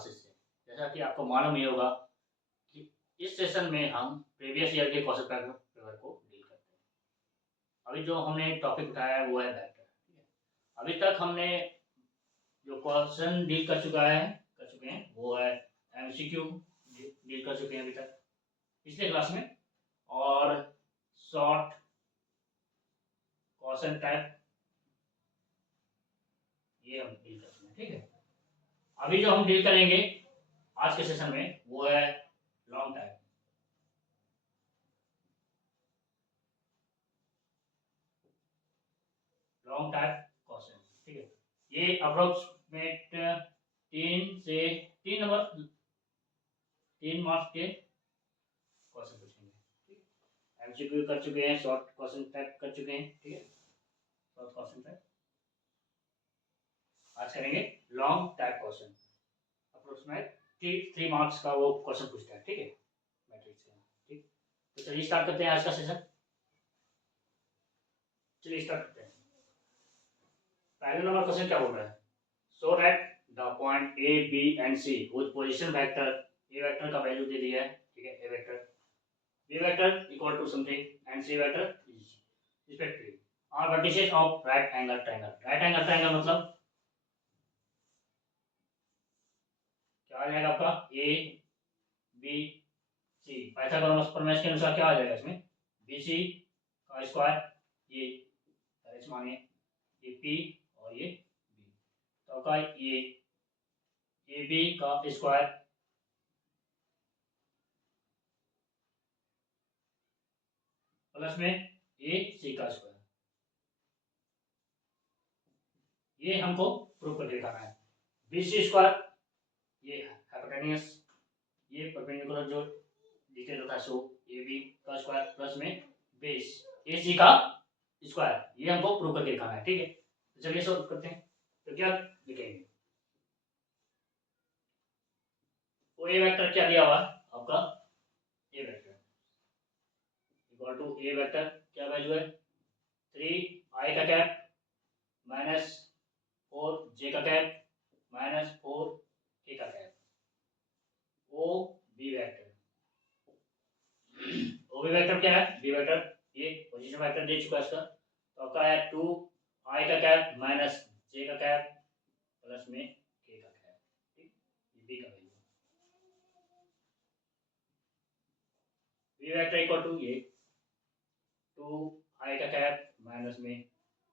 Classes से। जैसा कि आपको मालूम ही होगा कि इस सेशन में हम प्रीवियस ईयर के क्वेश्चन पेपर को डील करते हैं। अभी जो हमने टॉपिक उठाया है वो है वेक्टर। ठीक है, अभी तक हमने जो क्वेश्चन डील कर चुके हैं वो है एमसीक्यू डील कर चुके हैं अभी तक पिछले क्लास में, और शॉर्ट क्वेश्चन टाइप ये हम डील कर चुके हैं। ठीक है, अभी जो हम डील करेंगे आज के सेशन में वो है long type. Long type question. ठीक है, ये अप्रोक्सीमेट 3 मार्क्स के क्वेश्चन पूछेंगे। एमसीक्यू कर चुके हैं, शॉर्ट क्वेश्चन टाइप कर चुके हैं। ठीक है, शॉर्ट क्वेश्चन टाइप आज करेंगे long type question. Approximate 3 marks का वो क्वेश्चन पूछता है। ठीक है, मैट्रिक्स का। ठीक, तो चलिए स्टार्ट करते हैं आज का सेशन। चलिए स्टार्ट करते हैं। पहले नंबर क्वेश्चन क्या बोल रहा है? So that the point A B and C with position vector, A vector का वैल्यू दे दिया है। ठीक है, A vector, B vector equal to something and C vector respectively are vertices of right angle triangle. Right angle triangle मतलब क्या आ जाएगा आपका? ए बी सी, पाइथागोरस प्रमेय के अनुसार क्या आ जाएगा इसमें? बी सी का स्क्वायर, ये मानिए ये पी और ये बी, तो आपका ये ए बी का स्क्वायर प्लस में ए सी का स्क्वायर, ये हमको प्रूव करके दिखाना है। बी सी स्क्वायर ये हाइपोटेन्यूस, ये परपेंडिकुलर जो डिटेल होता है सो ए बी का स्क्वायर प्लस में बेस ए सी का स्क्वायर, ये हमको प्रूव करके दिखाना है। ठीक है, तो चलिए सॉल्व करते हैं। तो क्या लिखेंगे? तो ए वेक्टर क्या दिया हुआ है आपका? A vector equal to A vector क्या वैल्यू है? 3 आई का कैप माइनस 4 जे का कैप माइनस 4 के का cap. O B vector, O B vector क्या है? बी वेक्टर ये पोजीशन वेक्टर दे चुका है इसका, तो आपका है 2 आई का कैप माइनस जे का कैप प्लस में के का कैप। ठीक, ये बी का value. B vector equal to ये 2 आई का कैप माइनस में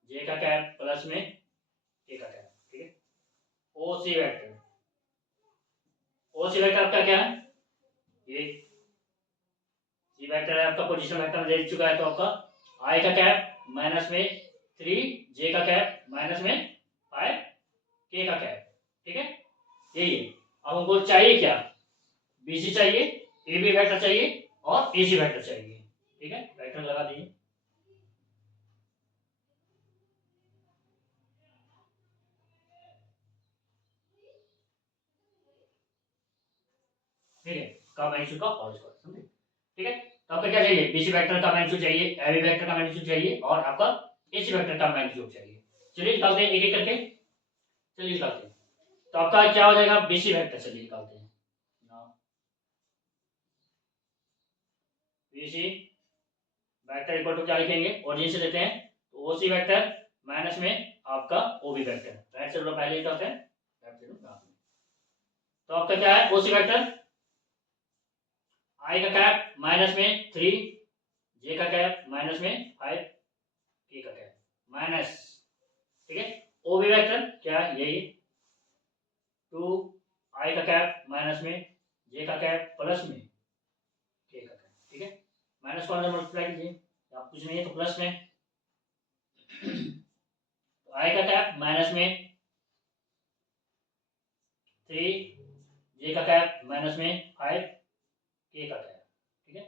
जे का कैप प्लस में के का कैप। ठीक है, ओ सी वेक्टर, ओ सी वेक्टर आपका क्या है? ये सी वेक्टर है आपका पोजीशन वेक्टर दे चुका है, तो आपका आई का कैप माइनस में 3 जे का कैप माइनस में 5 के का कैप। ठीक है, यही है। अब हमको चाहिए क्या? बीसी चाहिए, ए बी वेक्टर चाहिए और ए सी वेक्टर चाहिए। ठीक है, वेक्टर लगा दीजिए। ठीक है, का मैग्नीट्यूड का होल स्क्वायर, समझे? ठीक है, तो आपका क्या चाहिए? बीसी वेक्टर का मैग्नीट्यूड चाहिए, ए बी वेक्टर का मैग्नीट्यूड चाहिए और आपका ए सी वेक्टर का मैग्नीट्यूड चाहिए। चलिए निकालते हैं एक एक करके। चलिए निकालते हैं। तो आपका क्या हो जाएगा? बीसी वेक्टर, चलिए निकालते हैं। बीसी वेक्टर इक्वल टू क्या लिखेंगे? ओरिजिन से लेते हैं, तो ओसी वेक्टर माइनस में आपका ओबी वेक्टर। राइट से पहले ही करते हैं, लेफ्ट से तो आपका क्या है? ओसी वेक्टर आई का कैप माइनस में 3 जे का कैप माइनस में 5 के का कैप माइनस। ठीक है, ओबी वेक्टर क्या है? यही 2 आई का कैप माइनस में जे का कैप प्लस में के का कैप। ठीक है, माइनस को अंदर मल्टीप्लाई कीजिए, आप कुछ नहीं है तो प्लस में, तो आई का कैप माइनस में 3 जे का कैप माइनस में 5 के का कैप। ठीक है,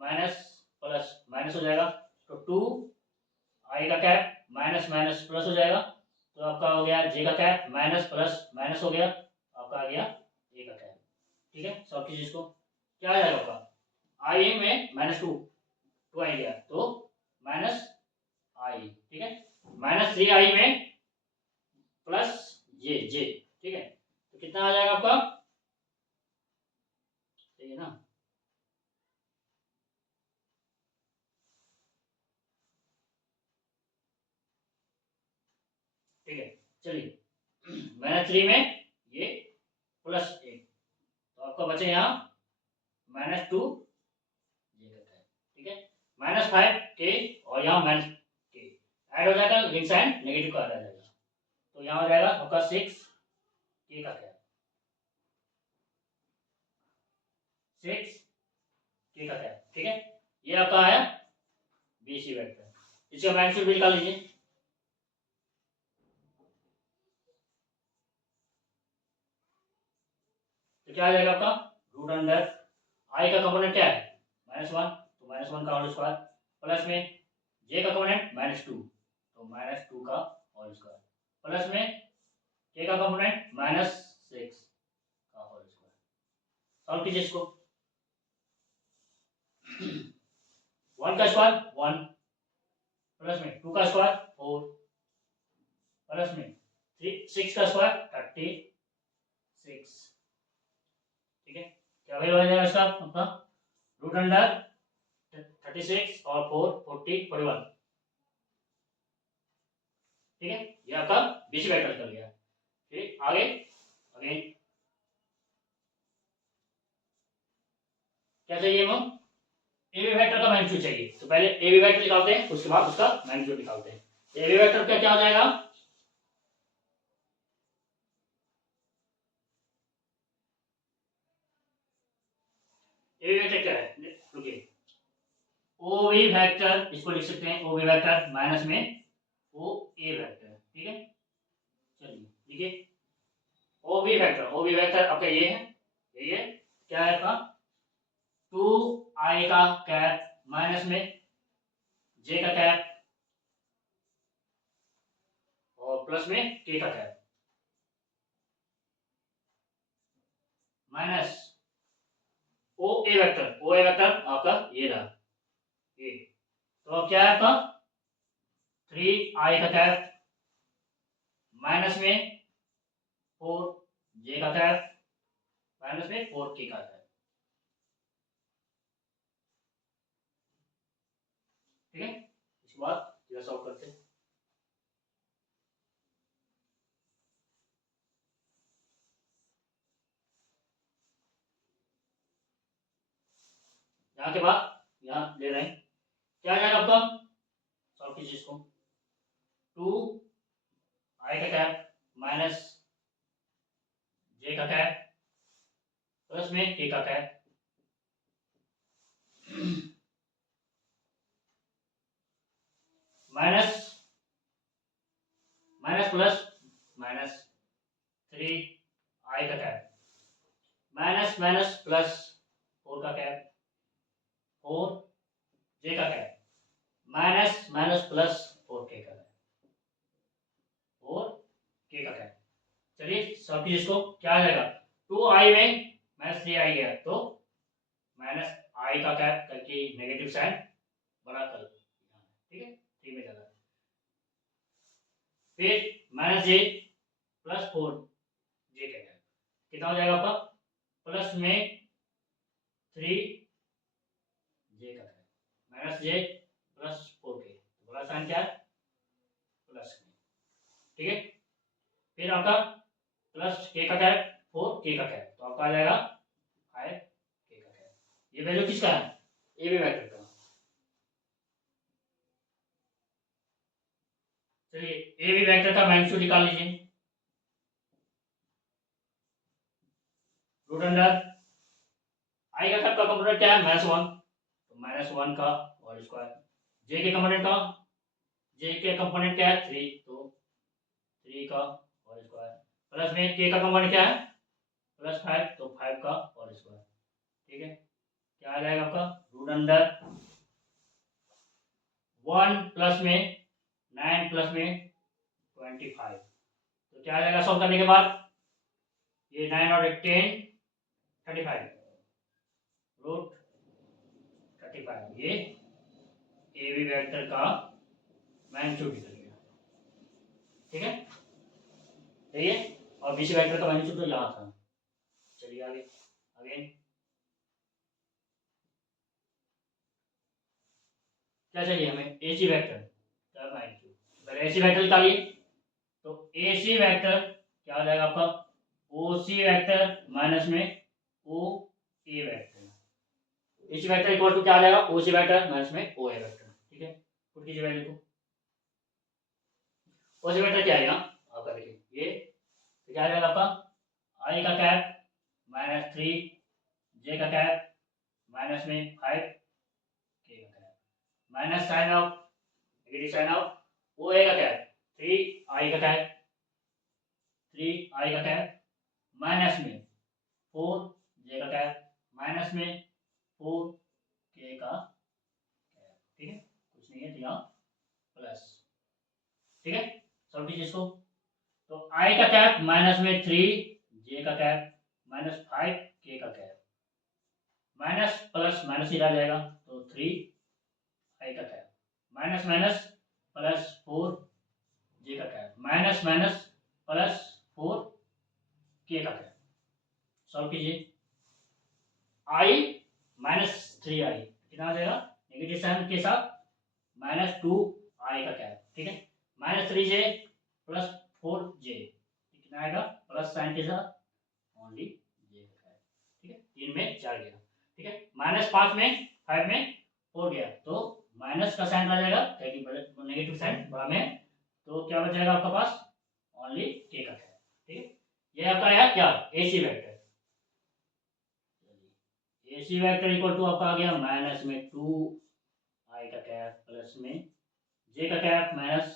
माइनस प्लस माइनस हो जाएगा, तो 2 आई का कैप माइनस माइनस प्लस हो जाएगा, तो आपका हो गया जे का कैप माइनस प्लस माइनस हो गया, आपका आ गया ए का कैप। ठीक है, सब चीज इसको क्या आ जाएगा आपका? आई में माइनस 2 आई गया तो माइनस आई। ठीक है, माइनस 3 आई में प्लस जे। ठीक है, तो कितना आ जाएगा आपका? सही है ना। ठीक है, चलिए -3 में ये +1, तो आपका बचे यहाँ -2 ये करता है। ठीक है, -5 के और यहाँ -k ऐड हो जाएगा, लिंक साइन नेगेटिव का आ जाएगा, तो यहाँ हो जाएगा आपका 6 k का क्या 6 k का क्या। ठीक है, ये आपका आया BC वेक्टर, इसका मैग्नीट्यूड भी निकाल लीजिए। तो क्या आ जाएगा आपका रूट अंडर आई का कंपोनेंट क्या है -1, तो -1 का होल स्क्वायर, प्लस में जे का कंपोनेंट -2, तो -2 का होल स्क्वायर, प्लस में के का कंपोनेंट -6 का होल स्क्वायर। सॉल्व कीजिए इसको। 1 का स्क्वायर 1, प्लस में 2 का स्क्वायर 4, प्लस में 6 का स्क्वायर 36। ठीक है, क्या वैल्यू आ जाएगा इसका आपका रूट अंडर 36 और 4 40 41। ठीक है, ये आपका बीसी वेक्टर निकल गया। ठीक, आगे अगेन क्या चाहिए हम एबी वेक्टर का मैग्नीट्यूड चाहिए, तो पहले एबी वेक्टर निकालते हैं, उसके बाद उसका मैग्नीट्यूड निकालते हैं। एबी वेक्टर का क्या हो जाएगा एबी वेक्टर क्या है, रुकिए, ओबी वेक्टर इसको लिख सकते हैं ओबी वेक्टर माइनस में ओ ए वेक्टर। ठीक है, चलिए देखिए ओबी वेक्टर आपका ये है, यही है, क्या है आपका 2i का कैप माइनस में जे का कैप और प्लस में के का कैप माइनस ओ ए वेक्टर आपका ये रहा ये, तो अब क्या है आपका 3i का कैप माइनस में 4j का कैप माइनस में 4k का कैप। ठीक है, इसके बाद यह सॉल्व करते हैं। यहाँ के बाद यहाँ ले रहे हैं, क्या आ जाएगा आपका सॉल्व कीजिए इसको 2i का कैप माइनस j का कैप प्लस में k का cap minus minus plus minus 3i का कैप माइनस माइनस प्लस 4 का कैप 4j का cap minus minus plus 4k का कैप 4k का कैप। चलिए सब चीज इसको क्या आ जाएगा 2i में -3i गया तो -i का कैप करके नेगेटिव साइन बड़ा कर, ठीक है 3 में जाना, फिर -j प्लस 4j का कैप कितना हो जाएगा आपका प्लस में 3j का कैप -j प्लस 4k, बड़ा साइन क्या है प्लस में। ठीक है, फिर आपका प्लस k का कैप 4k का कैप, तो आपका आ जाएगा 5k का कैप। ये वैल्यू किसका है ए बी वेक्टर का। चलिए ए बी वेक्टर का मैग्नीट्यूड निकाल लीजिए, रूट अंडर आई का कैप का कंपोनेंट क्या है -1, तो -1 का होल स्क्वायर, जे के कंपोनेंट का जे के कंपोनेंट क्या है 3, तो 3 का होल स्क्वायर, प्लस में के का कंपोनेंट क्या है +5, तो 5 का होल स्क्वायर। ठीक है, क्या आ जाएगा आपका रूट अंडर 1 प्लस में 9 प्लस में 25, तो क्या आ जाएगा सॉल्व करने के बाद ये 9 और 10 35 रूट 35, ये ए बी वेक्टर का मैग्नीट्यूड निकल गया। ठीक है, सही है, और बीसी वेक्टर का मैग्नीट्यूड तो यहाँ था। चलिए आगे अगेन क्या चाहिए हमें, AC वेक्टर का मैग्नीट्यूड। पहले AC वेक्टर निकालिए, तो AC वेक्टर क्या हो जाएगा आपका, OC वेक्टर माइनस में OA vector. AC vector equal to क्या आ जाएगा, OC वेक्टर माइनस में OA वेक्टर। ठीक है, पुट कीजिए वैल्यू को। OC वेक्टर क्या आएगा आपका, देखिए ये क्या आ जाएगा आपका, I का कैप माइनस 3, J का कैप माइनस में 5, K का cap minus sign of negative sign of OA का कैप 3I का कैप 3I का कैप माइनस में 4J का कैप माइनस में 4K का कैप। ठीक है, कुछ नहीं है तो यहाँ प्लस। ठीक है, सॉल्व कीजिए इसको। तो I का कैप माइनस में 3J का कैप माइनस 5K का कैप माइनस प्लस माइनस ही रह जाएगा, तो 3I का cap minus minus plus 4J का cap minus minus plus 4K का कैप। सॉल्व कीजिए। I माइनस 3I कितना आ जाएगा, नेगेटिव साइन के साथ माइनस 2I का कैप। ठीक है, माइनस 3J प्लस 4J कितना आएगा, प्लस साइन के साथ ओनली J का कैप। ठीक है, 3 में 4 गया। ठीक है, माइनस 5 में 5 में 4 गया, तो माइनस का साइन आ जाएगा, नेगेटिव साइन बड़ा में, तो क्या बच जाएगा आपका पास, ओनली K का कैप। ठीक है, ये आपका है क्या, AC vector. AC vector equal to आपका आ गया माइनस में 2I का कैप प्लस में J का कैप माइनस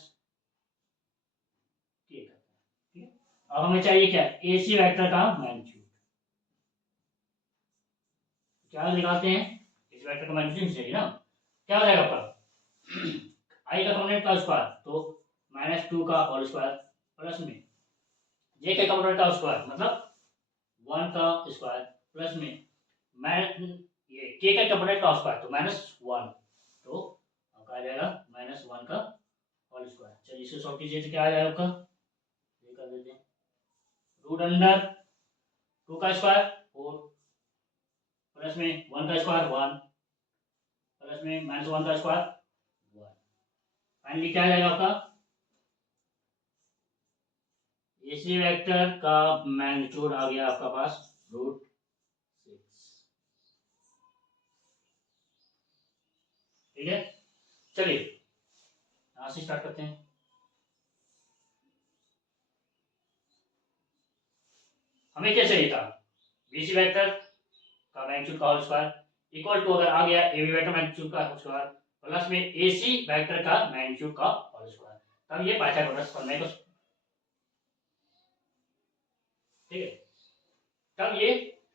K का कैप। ठीक है, अब हमें चाहिए क्या, AC वेक्टर का मैग्नीट्यूड। क्या निकालते हैं, AC वेक्टर का मैग्नीट्यूड चाहिए ना, क्या हो जाएगा आपका I का कंपोनेंट का स्क्वायर, तो माइनस 2 का होल स्क्वायर प्लस में J के कंपोनेंट का स्क्वायर मतलब 1 का स्क्वायर प्लस में ये K का कंपोनेंट का स्क्वायर, तो माइनस 1, तो आपका आ जाएगा माइनस 1 का होल स्क्वायर। चलिए इसको सॉल्व कीजिए, तो क्या आ जाएगा आपका, ये कर देते हैं, रूट अंडर 2 का स्क्वायर 4 प्लस में 1 का स्क्वायर 1 प्लस में माइनस 1 का स्क्वायर 1। फाइनली क्या आ जाएगा आपका, AC वेक्टर का मैग्नीट्यूड आ गया आपका पास रूट 6। ठीक है, चलिए यहां से स्टार्ट करते हैं। हमें क्या चाहिए था, BC वेक्टर का मैग्नीट्यूड का होल स्क्वायर इक्वल टू, अगर आ गया AB वेक्टर मैग्नीट्यूड का होल स्क्वायर प्लस में AC वेक्टर का मैग्नीट्यूड का होल स्क्वायर, तब ये पाइथागोरस प्रमेय को, ठीक है, तब ये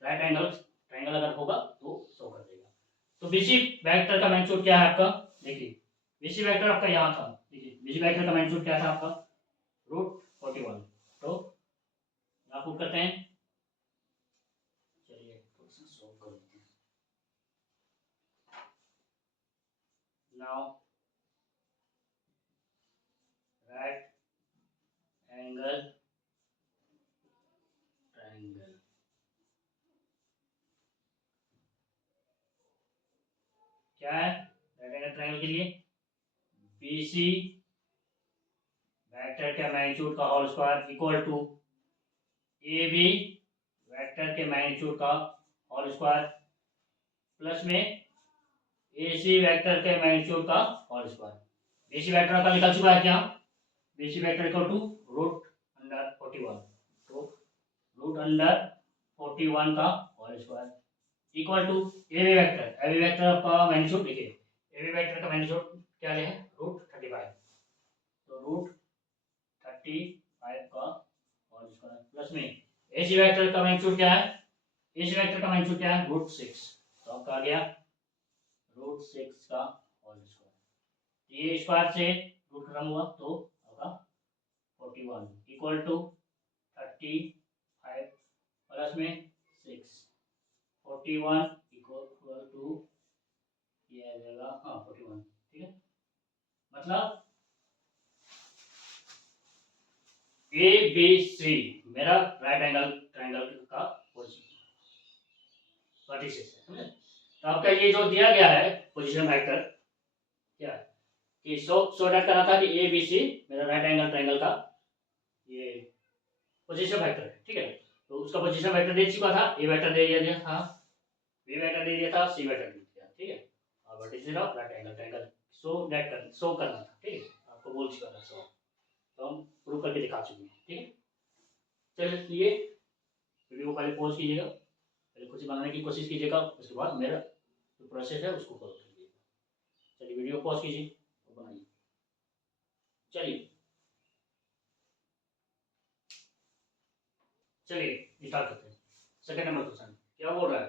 राइट एंगल ट्रायंगल अगर होगा तो शो कर देगा। तो BC वेक्टर का मैग्नीट्यूड क्या है आपका, देखिए BC वेक्टर आपका यहाँ था, देखिए BC वेक्टर का मैग्नीट्यूड क्या था आपका, रूट 41। तो यहाँ पुट करते हैं, चलिए सॉल्व कर लेते हैं। नाउ राइट एंगल ट्रायंगल, क्या है राइट एंगल ट्रायंगल के लिए, BC वेक्टर के मैग्नीट्यूड का whole square equal to AB vector के मैग्नीट्यूड का होल स्क्वायर प्लस में AC वेक्टर के मैग्नीट्यूड का होल स्क्वायर। BC वेक्टर का निकल चुका है क्या, BC vector equal to root under 41, तो रूट अंडर 41 का whole square equal to AB vector का मैग्नीट्यूड, देखिए AB वेक्टर का मैग्नीट्यूड क्या है, रूट 35, तो रूट 35 का होल स्क्वायर प्लस में AC वेक्टर का मैग्नीट्यूड क्या है, AC वेक्टर का मैग्नीट्यूड क्या है, रूट 6, तो आपका आ गया रूट 6 का होल स्क्वायर। ये स्क्वायर से रूट खत्म हुआ, तो आपका 41 इक्वल टू 35 प्लस में 6, 41 इक्वल टू ये आ जाएगा, हाँ 41। ठीक है, मतलब ABC मेरा राइट एंगल ट्रायंगल का वर्टिसेस है, समझे। तो आपका ये जो दिया गया है पोजीशन वेक्टर, क्या कि सो डैट करना था कि ए बी सी मेरा राइट एंगल ट्रायंगल का ये पोजीशन वेक्टर है, ठीक है। तो उसका पोजीशन वेक्टर दे चुका था, ए वेक्टर दे दिया था, बी वेक्टर दे दिया था, सी वेक्टर दे दिया, ठीक है। और वर्टिसिटी of right angle triangle show करना था, ठीक है। आपको बोल चुका था शो, तो हम प्रूव करके दिखा चुके हैं, ठीक है। चलिए वीडियो को पहले पॉज कीजिएगा, पहले कुछ बनाने की कोशिश कीजिएगा, उसके बाद मेरा जो प्रोसेस है उसको फॉलो कीजिएगा। चलिए वीडियो पॉज कीजिए और बनाइए। चलिए स्टार्ट करते हैं। सेकंड नंबर क्वेश्चन क्या बोल रहा है,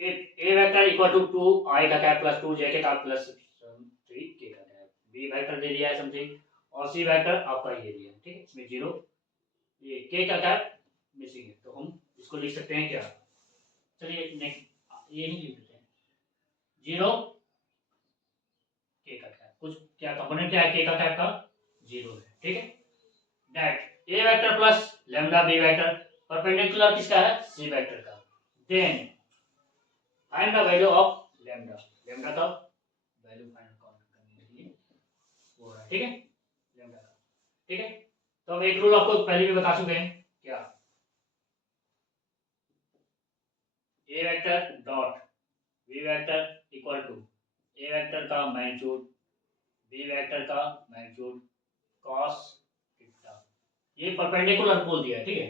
ए वेक्टर इक्वल टू 2 आई का कैप प्लस 2 जे के कैप प्लस 3 के का कैप, बी वेक्टर दे दिया है समथिंग, और सी वेक्टर आपका ये दिया है, ठीक है। इसमें 0 ये के का कैप मिसिंग है, तो हम इसको लिख सकते हैं क्या, चलिए नेक्स्ट ये ही लिख देते हैं 0 के का कैप, कुछ क्या कंपोनेंट क्या है के का कैप का 0 है, ठीक है। That A vector plus lambda B vector perpendicular किसका है, सी वेक्टर का, then find the value of lambda, lambda का वैल्यू फाइंड करने के लिए वो है, ठीक है, लैम्डा का, ठीक है। तो हम एक रूल आपको पहले भी बता चुके हैं क्या, A vector dot B vector equal to A vector का मैग्नीट्यूड बी वेक्टर का मैग्नीट्यूड cos थीटा, ये परपेंडिकुलर बोल दिया है, ठीक है,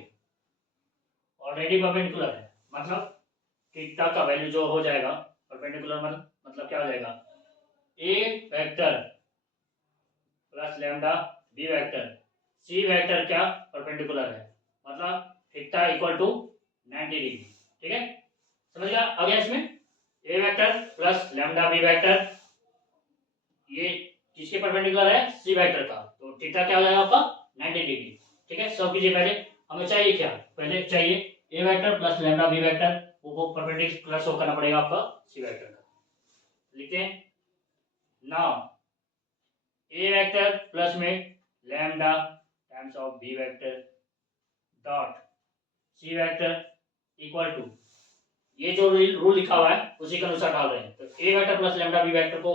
ऑलरेडी परपेंडिकुलर है, मतलब थीटा का वैल्यू जो हो जाएगा परपेंडिकुलर मतलब क्या हो जाएगा, A vector plus lambda B vector C vector क्या परपेंडिकुलर है, मतलब थीटा इक्वल टू 90 डिग्री, ठीक है। समझ गया आगे इसमें A vector plus lambda B vector ये किसके परपेंडिकुलर है, सी वेक्टर का, तो थीटा क्या हो जाएगा आपका 90 डिग्री, ठीक है। सॉल्व कीजिए, पहले हमें चाहिए क्या, पहले चाहिए A vector plus lambda B vector, वो परपेंडिकुलर शो करना पड़ेगा आपका सी वेक्टर का, लिखते हैं नाउ ए वेक्टर प्लस में lambda times of B vector dot C vector equal to ये जो रूल लिखा हुआ है उसी के अनुसार डाल रहे हैं, तो A vector plus lambda B vector को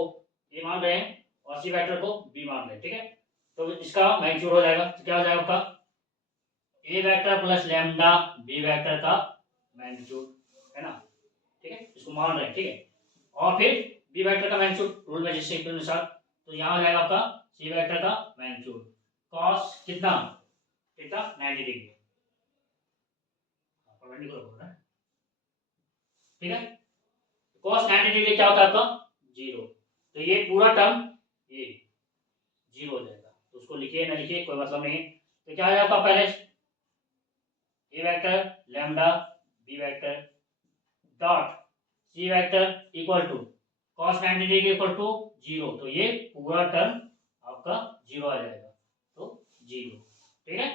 ए मान रहे हैं और सी वेक्टर को बी मान रहे हैं, ठीक है। तो इसका मैग्नीट्यूड हो जाएगा, तो क्या हो जाएगा आपका A vector plus lambda B vector का मैग्नीट्यूड, है ना, ठीक है, इसको मान रहे हैं, ठीक है। और फिर बी वेक्टर का मैग्नीट्यूड रूल में जिसके अनुसार, तो यहाँ हो जाएगा आपका सी वेक्टर का मैग्नीट्यूड cos कितना थीटा 90 डिग्री, परपेंडिकुलर बोल रहा है, ठीक है। cos 90 डिग्री क्या होता है आपका 0, तो ये पूरा टर्म ये 0 हो जाएगा, तो उसको लिखिए ना लिखिए कोई मतलब नहीं, तो क्या हो जाएगा आपका पहले A vector lambda B vector dot C vector equal to cos 90 degree equal to 0, तो ये पूरा टर्म आपका 0 आ जाएगा, तो 0, ठीक है,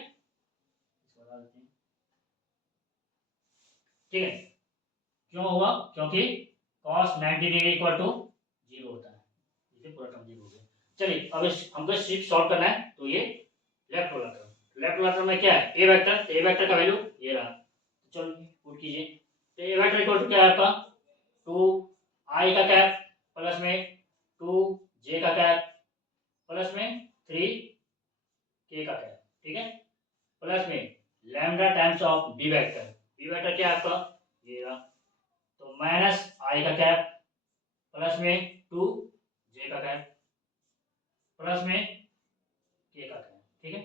ठीक है। क्यों हुआ, क्योंकि cos 90 डिग्री इक्वल टू 0 होता है, इसे पूरा टर्म 0 हो गया। चलिए अब हमको सिर्फ सॉल्व करना है, तो ये लेफ्ट वाला टर्म में क्या है ए वेक्टर, तो ए वेक्टर का वैल्यू ये रहा, तो चलो पुट कीजिए, तो ए वेक्टर इक्वल टू क्या है आपका 2 आई का कैप प्लस में 2 जे का कैप प्लस में 3 के का कैप, ठीक है, प्लस में lambda times of B vector क्या है आपका ये रहा, तो माइनस आई का कैप प्लस में 2 जे का कैप प्लस में के का कैप, ठीक है,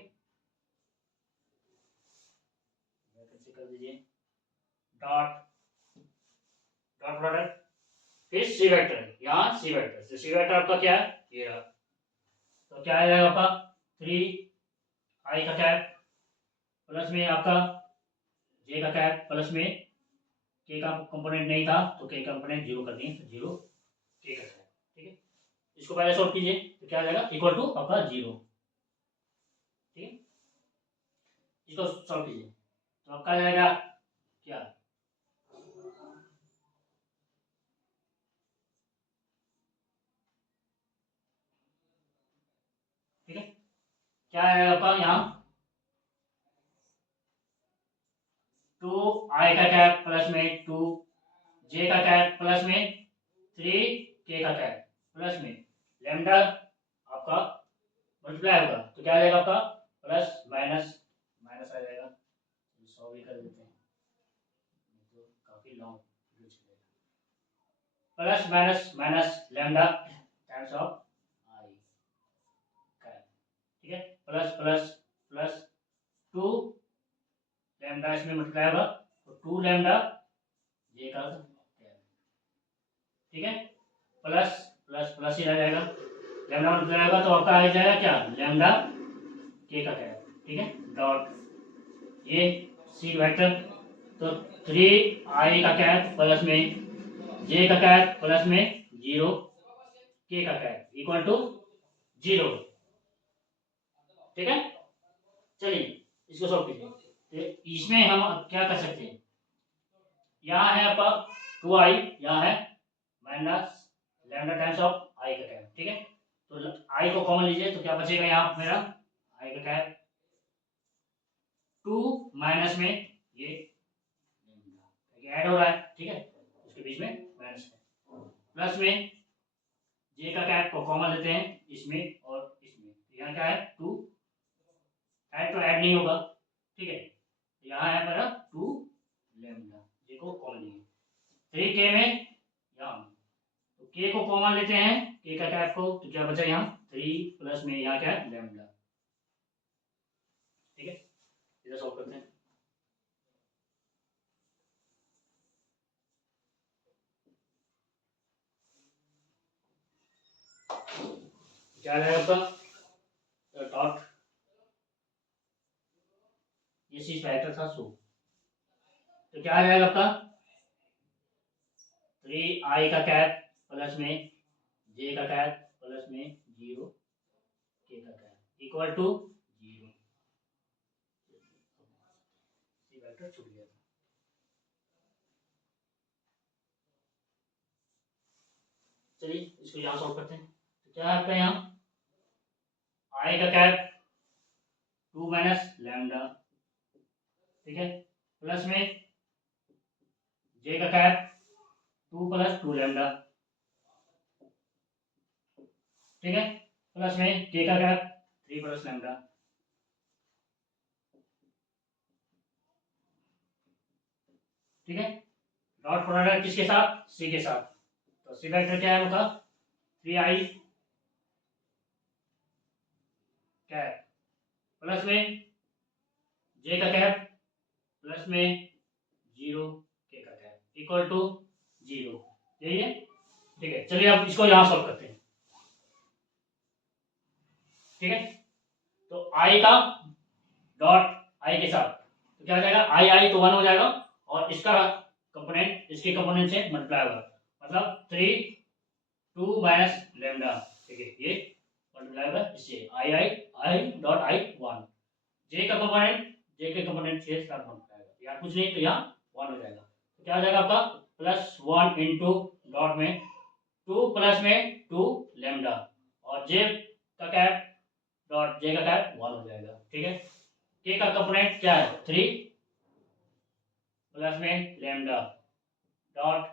कर दीजिए डॉट डॉट प्रोडक्ट, फिर सी वेक्टर, यहाँ सी वेक्टर, तो सी वेक्टर आपका क्या है ये रहा, तो क्या आ जाएगा आपका 3 आई का कैप प्लस में आपका जे का कैप प्लस में के का कंपोनेंट नहीं था तो के कंपोनेंट 0 कर दिए, तो 0 के का कैप, ठीक है। इसको पहले सॉल्व कीजिए, तो क्या आ जाएगा इक्वल टू आपका 0, ठीक है। इसको सॉल्व कीजिए तो आपका आ जाएगा क्या, ठीक है, क्या आएगा आपका यहाँ 2 आई का कैप प्लस में 2 जे का कैप प्लस में 3 के का कैप प्लस में lambda plus minus minus lambda times of I cap, ठीक है। प्लस प्लस प्लस 2 लैम्डा इसमें मल्टीप्लाई होगा तो 2 लैम्डा जे का कैप, ठीक है। प्लस प्लस प्लस ही रह जाएगा, लैम्डा मल्टीप्लाई होगा तो आपका आ जाएगा क्या, लैम्डा के का कैप, ठीक है। डॉट ये सी वेक्टर, तो 3 का कैप प्लस में जे का कैप प्लस में 0 के का कैप इक्वल टू 0, ठीक है। चलिए इसको सॉल्व कीजिए। तो इसमें हम क्या कर सकते हैं, यहाँ है आपका 2i, यहाँ है माइनस लैम्डा टाइम्स ऑफ आई का कैप, ठीक है। तो आई को कॉमन लीजिए तो क्या बचेगा यहाँ मेरा, आई का कैप 2 माइनस में ये ऐड हो रहा है, ठीक है, उसके बीच में माइनस है, प्लस में जे का कैप को कॉमन लेते हैं इसमें और इसमें, यहाँ क्या है 2, ऐड तो ऐड नहीं होगा, ठीक है। यहाँ है मेरा 2 लैम्डा, जे को कॉमन लेंगे 3k में, यहाँ तो k को कॉमन लेते हैं, k का कैप को, तो क्या बचा यहाँ 3 प्लस में यहाँ क्या है लैम्डा, ठीक है। इधर सॉल्व करते हैं। क्या है आपका डॉट, ये चीज फैक्टर था सो, तो क्या आ जाएगा आपका 3i का कैप प्लस में j का कैप प्लस में 0 k का कैप इक्वल टू 0, वेक्टर छूट गया था। चलिए इसको यहाँ सॉल्व करते हैं। तो क्या है आपका यहाँ i का कैप 2 माइनस लैम्डा, ठीक है, प्लस में j का कैप 2 प्लस 2 लैम्डा, ठीक है, प्लस में k का कैप 3 प्लस लैम्डा, ठीक है। डॉट प्रोडक्ट किसके साथ, c के साथ, तो c वेक्टर क्या है उनका 3i कैप प्लस में j का कैप प्लस में 0 k का कैप इक्वल टू 0, यही है, ठीक है। चलिए अब इसको यहां सॉल्व करते हैं, ठीक है। तो i का डॉट i के साथ तो क्या हो जाएगा, आई आई तो 1 हो जाएगा और इसका कंपोनेंट इसके कंपोनेंट से मल्टीप्लाई होगा, मतलब 3 2 माइनस लैम्डा, ठीक है, ये मल्टीप्लाई होगा इससे आई आई आई डॉट आई 1, जे का कंपोनेंट जे के कंपोनेंट से साथ मल्टीप्लाई होगा, या कुछ नहीं तो यहाँ 1 हो जाएगा, तो क्या हो जाएगा आपका प्लस 1 इंटू डॉट में 2 प्लस में 2 लैम्डा और जे का कैप डॉट जे का कैप 1 हो जाएगा, ठीक है। के का कंपोनेंट क्या है 3 प्लस में लैम्डा डॉट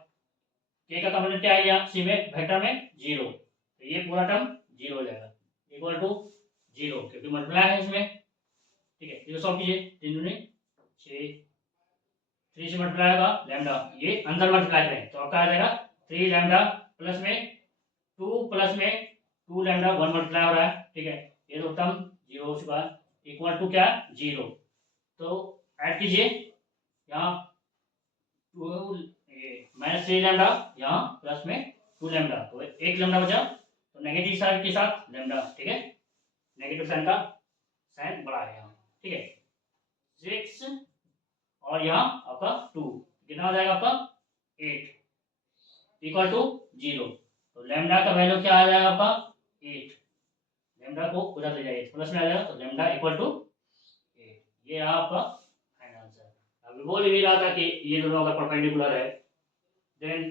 के का कंपोनेंट क्या है यहाँ सी में वेक्टर में 0, तो ये पूरा टर्म 0 हो जाएगा इक्वल टू 0 क्योंकि मल्टीप्लाई है इसमें, ठीक है। इसको सॉल्व कीजिए, 3 दूनी 6, 3 से मल्टीप्लाई होगा लैम्डा, ये अंदर मल्टीप्लाई करें तो आपका आ जाएगा 3 लैम्डा प्लस में 2 प्लस में 2 लैम्डा 1 मल्टीप्लाई हो रहा है, ठीक है, ये तो टर्म 0 हो चुका है इक्वल टू क्या 0, तो ऐड कीजिए यहाँ माइनस 3 लैम्डा यहाँ प्लस में 2 लैम्डा, तो 1 लैम्डा बचा, तो नेगेटिव साइन के साथ लैम्डा, ठीक है, नेगेटिव साइन का साइन बड़ा है यहाँ, ठीक है, 6 और यहाँ आपका 2 कितना हो जाएगा आपका 8 इक्वल टू 0, तो लैम्डा का वैल्यू क्या आ जाएगा आपका 8, लैम्डा को उधर ले जाइए प्लस में आ जाएगा, तो लैम्डा इक्वल टू 8, ये आपका फाइनल आंसर। अभी बोल भी रहा था कि ये दोनों अगर परपेंडिकुलर है then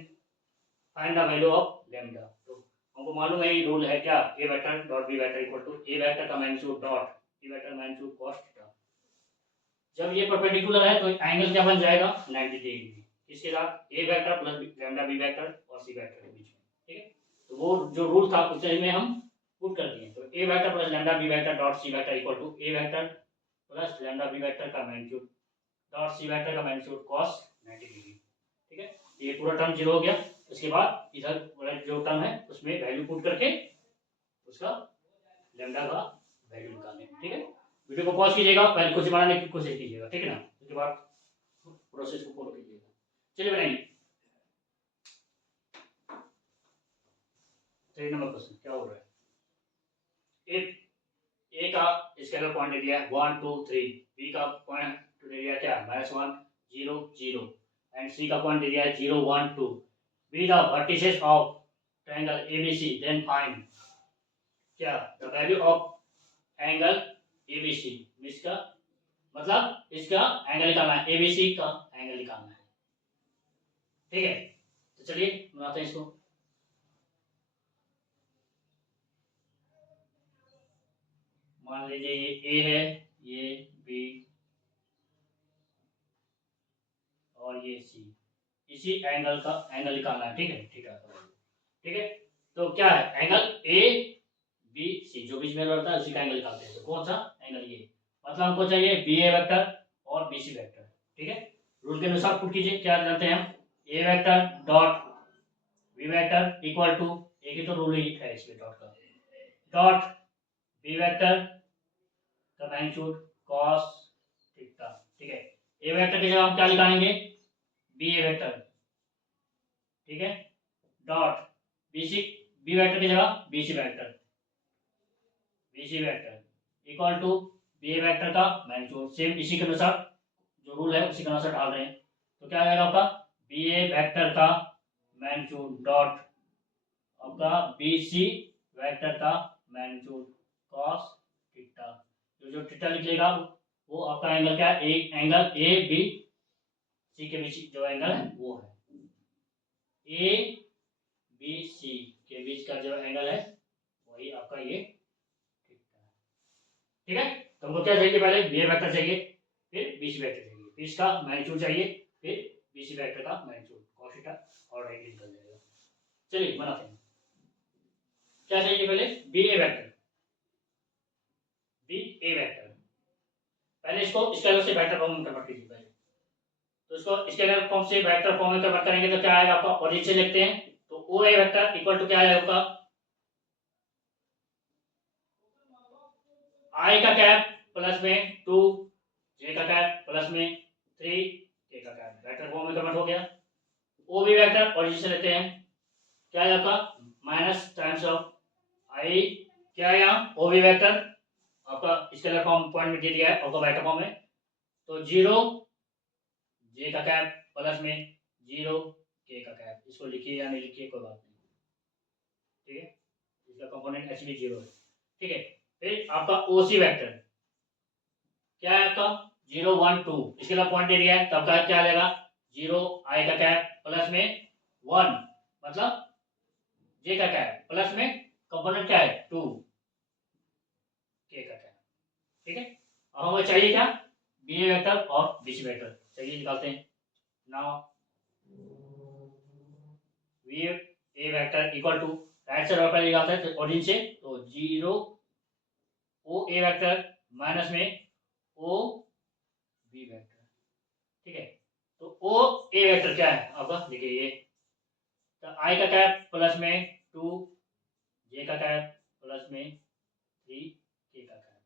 find the value of lambda, तो हमको मालूम है ये रूल है क्या, A vector dot B vector equal to A vector का magnitude dot B vector magnitude cos theta. जब ये परपेंडिकुलर है तो एंगल क्या बन जाएगा 90 डिग्री, इसके साथ A vector plus lambda B vector और सी वेक्टर के बीच में, ठीक है। तो वो जो रूल था उसे में हम पुट कर दिए, तो A vector plus lambda B vector dot C vector equal to A vector plus lambda B vector का मैग्नीट्यूड डॉट सी वेक्टर का मैग्नीट्यूड कॉस 90 डिग्री, ठीक है। ये पूरा टर्म 0 हो गया। उसके बाद इधर वाला जो टर्म है उसमें वैल्यू पुट करके उसका लैम्डा का वैल्यू निकालने, ठीक है। वीडियो को पॉज कीजिएगा, पहले कुछ बनाने की कोशिश कीजिएगा, ठीक है ना, उसके बाद प्रोसेस को फॉलो कीजिएगा। चलिए बनाइए 3 नंबर क्वेश्चन। क्या हो रहा है, ए का स्केलर पॉइंट एरिया 1 2 3, बी का पॉइंट एरिया क्या है -1 0 0, एंड सी का पॉइंट एरिया है 0 1 2। Be the vertices of triangle ABC, then find क्या the value of angle ABC. इसका मतलब इसका एंगल निकालना है, एबीसी का एंगल निकालना है, ठीक है। तो चलिए बनाते हैं इसको। मान लीजिए ये ए है, ये बी और ये सी, इसी एंगल का एंगल निकालना है, ठीक है, ठीक है, ठीक है। तो क्या है एंगल ए बी सी, जो बीच में रहता है उसी का एंगल निकालते हैं। तो कौन सा एंगल, ये मतलब हमको चाहिए बी ए वेक्टर और बी सी वेक्टर, ठीक है। रूल के अनुसार पुट कीजिए, क्या जानते हैं हम, A vector dot B vector equal to, एक ही तो रूल ही है इसमें डॉट का, डॉट बी वेक्टर का मैग्नीट्यूड कॉस थीटा, ठीक है। ए वेक्टर की जगह हम क्या निकालेंगे, बी ए वेक्टर, ठीक है, dot B C, B vector की जगह B C vector, B C vector equal to B A vector का मैग्नीट्यूड, सेम इसी के अनुसार जो रूल है उसी के अनुसार डाल रहे हैं। तो क्या आएगा आपका बी ए वेक्टर का मैग्नीट्यूड डॉट आपका बी सी वेक्टर का मैग्नीट्यूड कॉस थीटा। जो थीटा निकलेगा वो आपका एंगल क्या है, एक एंगल ए बी सी के बीच जो एंगल है वो है, ए बी सी के बीच का जो एंगल है वही आपका ये थीटा है, ठीक है। तो हमको क्या चाहिए, पहले बी ए वेक्टर चाहिए, फिर बी सी वेक्टर चाहिए, फिर इसका मैग्नीट्यूड चाहिए, फिर बी सी वेक्टर का मैग्नीट्यूड कॉस थीटा और एंगल निकल जाएगा। चलिए बनाते हैं। क्या चाहिए पहले, B A vector, B A vector, पहले इसको स्केलर से वेक्टर फॉर्म में कन्वर्ट कीजिए पहले। तो इसको स्केलर फॉर्म से वेक्टर फॉर्म में कन्वर्ट करेंगे तो क्या आएगा आपका, ओरिजिन से लिखते हैं। तो ओ ए वेक्टर इक्वल टू क्या आएगा आपका, आई का कैप प्लस में 2 जे का कैप प्लस में 3 के का कैप, वेक्टर फॉर्म में कन्वर्ट हो गया। ओ बी वेक्टर ओरिजिन से लेते हैं, क्या है आपका माइनस टाइम्स ऑफ आई, क्या है यहाँ ओ बी वेक्टर आपका स्केलर फॉर्म पॉइंट में दे दिया है आपका वेक्टर फॉर्म में। तो 0 जे का कैप प्लस में 0 के का कैप, इसको लिखिए या नहीं लिखिए कोई बात नहीं, ठीक है। इसका कंपोनेंट एच भी 0 है, ठीक है। फिर आपका ओ सी वेक्टर क्या है आपका 0 1 2, इसके लिए पॉइंट एरिया है तब का क्या आ जाएगा 0 आई का कैप प्लस में 1 मतलब जे का कैप प्लस में कंपोनेंट क्या है 2 के का कैप, ठीक है। अब हमें चाहिए क्या, बी ए वेक्टर और बी सी वेक्टर, चलिए निकालते हैं। Now B A vector equal to, right side वाला निकालते हैं तो ओरिजिन से, तो 0 ओ ए वेक्टर माइनस में ओ बी वेक्टर, ठीक है। तो ओ ए वेक्टर क्या है आपका, देखिए ये, तो आई का कैप प्लस में 2 जे का कैप प्लस में 3 के का cap,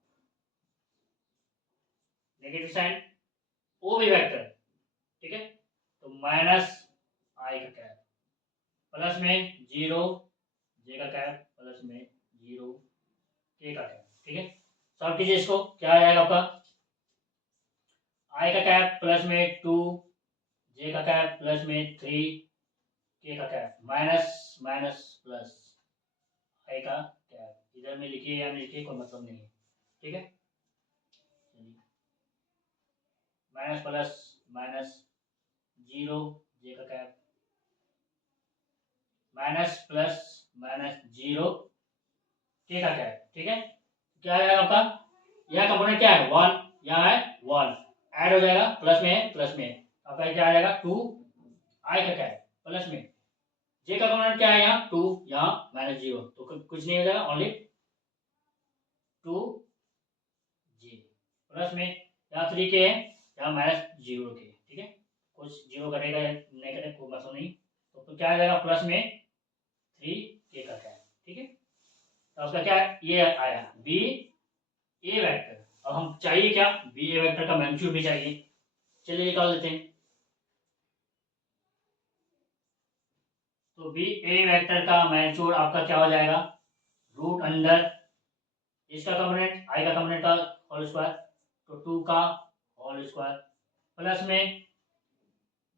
negative sign O B vector, ठीक है। तो माइनस आई का कैप प्लस में 0 जे का कैप प्लस में 0 के का कैप, ठीक है। सॉल्व कीजिए इसको, क्या आ जाएगा आपका आई का कैप प्लस में 2 जे का कैप प्लस में 3 के का कैप, माइनस माइनस प्लस आई का कैप, इधर में लिखिए या नहीं लिखिए कोई मतलब नहीं है, ठीक है। माइनस प्लस माइनस 0 जे का कैप माइनस प्लस माइनस 0 के का कैप, ठीक है। क्या है आपका यह कंपोनेंट क्या है 1, यहाँ है 1, ऐड हो जाएगा प्लस में है प्लस में, आपका क्या आ जाएगा 2 आई का कैप प्लस में जे का कंपोनेंट क्या है यहाँ 2, यहाँ -0, तो कुछ नहीं हो जाएगा, ओनली 2 जे प्लस में यहाँ 3 के है यहाँ -0 के, ठीक है, कुछ जीरो कटेगा या नहीं कटेगा कोई मतलब नहीं। तो क्या आ जाएगा प्लस में 3k का कैप। ठीक है, तो आपका क्या ये आया बी ए वेक्टर। अब हम चाहिए क्या, बी ए वेक्टर का मैग्नीट्यूड भी चाहिए। चलिए निकाल लेते हैं। तो बी ए वेक्टर का मैग्नीट्यूड आपका क्या हो जाएगा, रूट अंडर इसका कंपोनेंट आई का कंपोनेंट का होल स्क्वायर, तो 2 का होल स्क्वायर प्लस में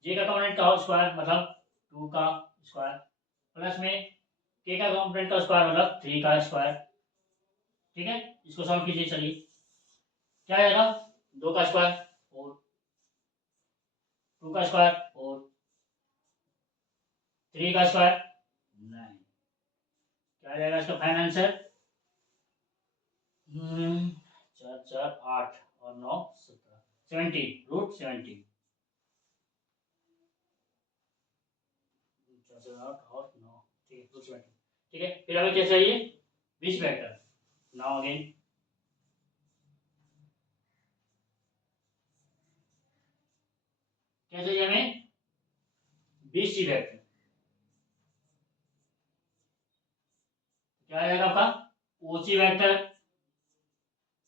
जे का कंपोनेंट का होल स्क्वायर मतलब 2 का स्क्वायर प्लस में के का कंपोनेंट का स्क्वायर मतलब 3 का स्क्वायर। ठीक है, इसको सॉल्व कीजिए। चलिए क्या आएगा, 2 का स्क्वायर 4, 2 का स्क्वायर 4, 3 का स्क्वायर 9। क्या आ जाएगा इसका फाइनल आंसर, 4 4 8 और 9 17, 70 रूट 70। 8 और 9, ठीक है रूट 70। ठीक है, फिर हमें क्या चाहिए, बीच वेक्टर। नाउ अगेन क्या चाहिए हमें, बीसी वेक्टर। क्या आ जाएगा आपका, ओसी वेक्टर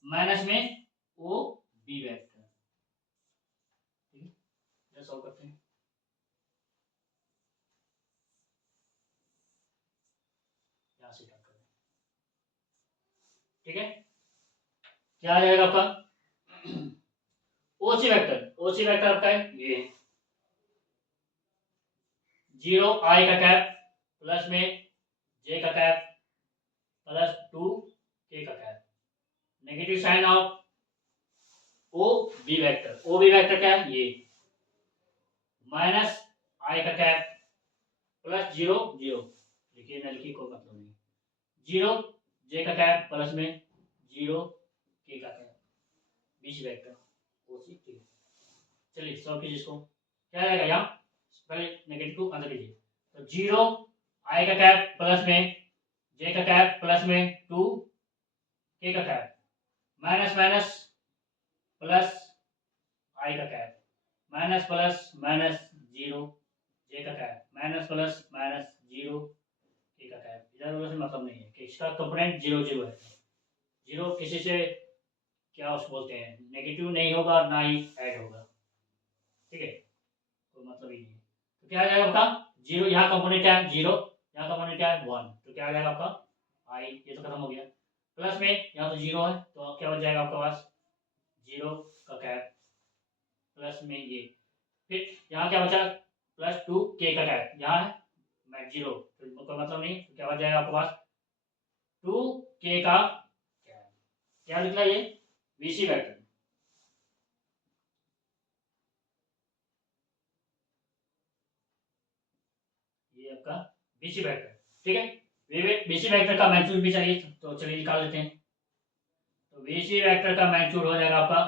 माइनस में ओ बी वेक्टर। ठीक है, सॉल्व करते हैं। यहाँ से स्टार्ट करें। ठीक है, क्या आ जाएगा आपका ओसी वेक्टर। ओसी वेक्टर आपका है ये 0 आई का कैप प्लस में जे का कैप प्लस 2 के का cap, negative sign of O B vector. O B vector क्या है ये माइनस आई का कैप प्लस 0 0, लिखिए ना लिखिए कोई मतलब नहीं, 0 जे का कैप प्लस में 0 के का कैप, बीच वेक्टर ओसी। ठीक है, चलिए सॉल्व कीजिए इसको। क्या आएगा यहाँ, पहले नेगेटिव अंदर लीजिए, तो 0 आई का कैप प्लस में जे का कैप प्लस में 2 के का कैप माइनस माइनस प्लस आई का कैप माइनस प्लस माइनस 0 जे का कैप माइनस प्लस माइनस 0 के का कैप। इधर उधर से मतलब नहीं है कि इसका कंपोनेंट 0 0 है। 0 किसी से क्या उसको बोलते हैं, नेगेटिव नहीं होगा ना ही ऐड होगा। ठीक है, कोई मतलब ही नहीं है। तो क्या आ जाएगा आपका, 0 यहाँ कंपोनेंट क्या है 0, यहाँ कंपोनेंट क्या है 1, तो क्या आ जाएगा आपका आई, ये तो खत्म हो गया। प्लस में यहाँ तो 0 है तो क्या हो जाएगा आपके पास 0 का कैप प्लस में ये, फिर यहाँ क्या बचा प्लस 2 के का कैप, यहाँ है मैं 0 तो कोई मतलब नहीं, तो क्या बच जाएगा आपके पास 2 के का कैप। क्या निकला ये बीसी वेक्टर। ये आपका बीसी वेक्टर। ठीक है, बीसी वेक्टर का मैग्नीट्यूड भी चाहिए तो चलिए निकाल लेते हैं। तो बीसी वेक्टर का मैग्नीट्यूड हो जाएगा आपका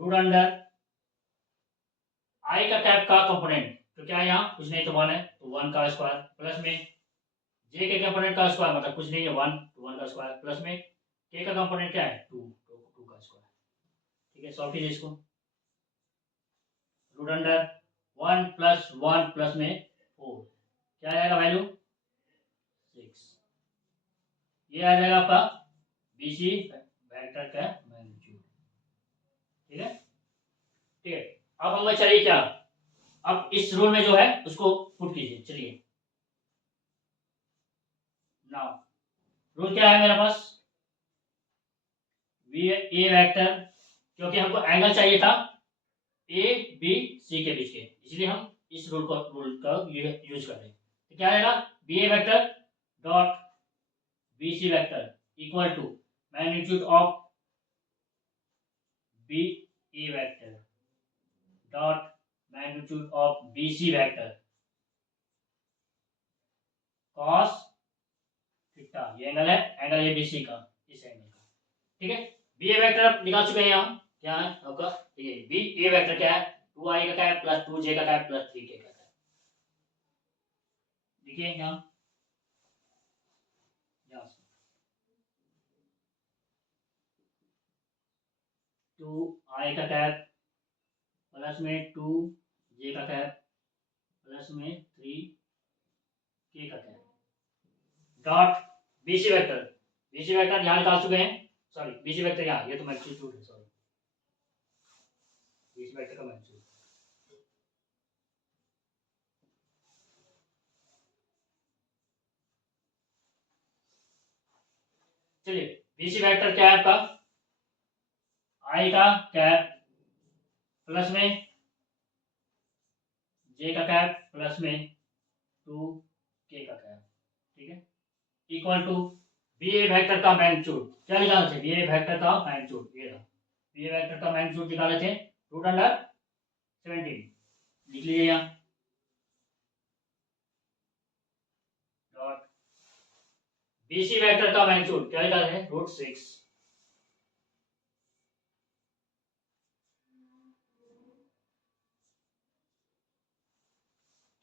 रूट अंडर आई का कैप का कंपोनेंट, तो क्या है यहाँ कुछ नहीं तो 1 है तो 1 का स्क्वायर प्लस में जे के कंपोनेंट का स्क्वायर मतलब कुछ नहीं है 1 तो 1 का स्क्वायर प्लस में के का कंपोनेंट क्या है 2 तो 2 का स्क्वायर। ठीक है, सॉल्व कीजिए इसको। रूट अंडर 1 प्लस 1 प्लस में 4, क्या आ जाएगा वैल्यू 6। ये आ जाएगा आपका बीसी वेक्टर का मैग्नीट्यूड। ठीक है, ठीक है, अब हमें चाहिए क्या, अब इस रूल में जो है उसको पुट कीजिए। चलिए नाउ रूल क्या है मेरे पास, वी ए वेक्टर, क्योंकि हमको एंगल चाहिए था ए बी सी के बीच के, इसलिए हम इस रूल का यूज कर रहे हैं। तो क्या आएगा B A vector dot B C vector equal to magnitude of B A vector dot magnitude of B C vector cos theta. ये एंगल है, एंगल ए बी सी का, इस एंगल का। ठीक है, बी ए वेक्टर आप निकाल चुके हैं यहाँ, क्या है आपका ये बी ए वेक्टर क्या है 2 आई का कैप प्लस 2 जे का कैप प्लस 3 के का कैप। देखिए यहाँ 2 आई का कैप प्लस में 2 जे का कैप प्लस में 3 के का कैप डॉट बीसी वेक्टर यहाँ निकाल चुके हैं, सॉरी बीसी वेक्टर यहाँ, ये तो मैग्नीट्यूड है, सॉरी बीसी वेक्टर का मैग्नीट्यूड। चलिए बीसी वेक्टर क्या है आपका, आई का कैप प्लस में जे का कैप प्लस में 2 के का कैप, ठीक है, equal to B A vector का मैग्नीट्यूड। क्या निकाले थे, बी ए वेक्टर का मैग्नीट्यूड, ये रहा बी ए वेक्टर का मैग्नीट्यूड निकाले थे √17, लिख लीजिए यहाँ डॉट बीसी वेक्टर का मैग्नीट्यूड क्या निकाले थे √6,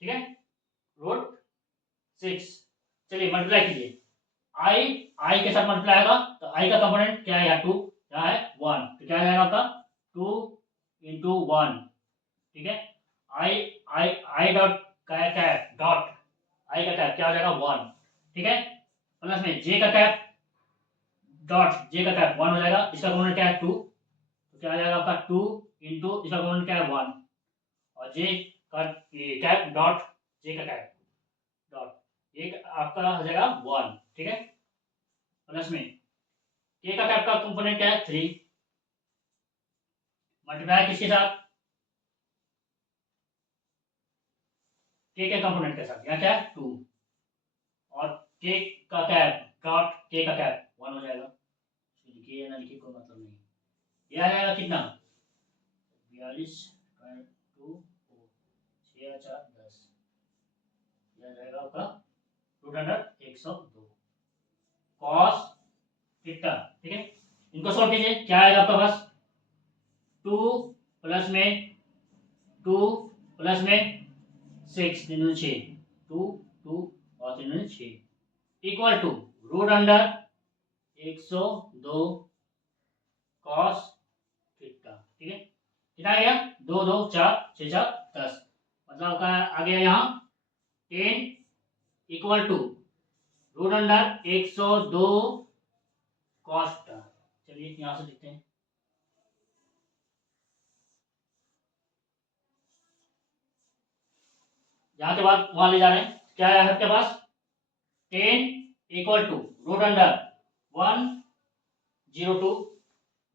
ठीक है, √6। चलिए मल्टीप्लाई कीजिए, आई के साथ मल्टीप्लाई होगा तो आई का कंपोनेंट क्या है यहाँ 2, यहाँ है 1, तो क्या जाएगा आपका 2 × 1, ठीक है, I I I dot cap dot I का कैप क्या हो जाएगा 1, ठीक है, प्लस में जे का कैप डॉट जे का कैप 1 हो जाएगा, इसका कंपोनेंट क्या है 2, तो क्या आ जाएगा आपका 2 × इसका कंपोनेंट क्या है 1, और जे का कैप डॉट जे का कैप डॉट ये आपका हो जाएगा 1, ठीक है, प्लस में के का कैप का कंपोनेंट क्या है 3, मल्टीप्लाई किसके साथ, के कंपोनेंट के साथ, यहाँ क्या है 2, और के का कैप डॉट के का कैप 1 हो जाएगा, लिखिए ना लिखिए कोई मतलब नहीं, ये आ जाएगा कितना 42 2 6 4 10, यह आ जाएगा आपका √102 कॉस थीटा, ठीक है, इनको सॉल्व कीजिए, क्या आएगा आपका पास 2 प्लस में 2 प्लस में 6 3 6 2 2 और 3 6 इक्वल टू √102 कॉस थीटा, ठीक है, कितना आ गया 2 2 4 6 4 10, मतलब का आ गया यहाँ 10 इक्वल टू √102 कॉस थीटा। चलिए यहाँ से देखते हैं, यहाँ के बाद वहां ले जा रहे हैं, क्या है आपके पास 10 equal to √102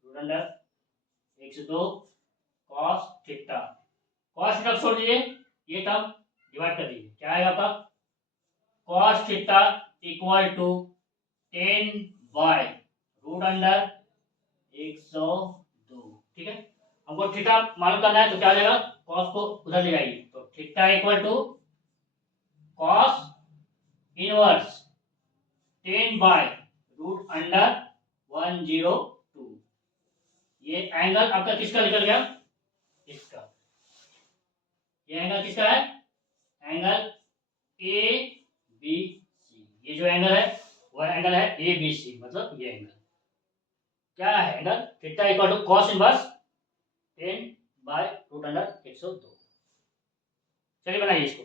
√102 cos theta, cos theta छोड़ दीजिए, ये टर्म डिवाइड कर दीजिए, क्या आएगा आपका कॉस थीटा इक्वल टू 10/√102, ठीक है, हमको थीटा मालूम करना है तो क्या हो जाएगा कॉस को उधर ले जाइए, तो theta equal to cos inverse 10/√102, ये एंगल आपका किसका निकल गया, इसका, ये एंगल किसका है, एंगल ए बी सी, ये जो एंगल है वह एंगल है ए बी सी, मतलब ये एंगल क्या है, angle theta equal to cos inverse 10/√102। चलिए बनाइए इसको,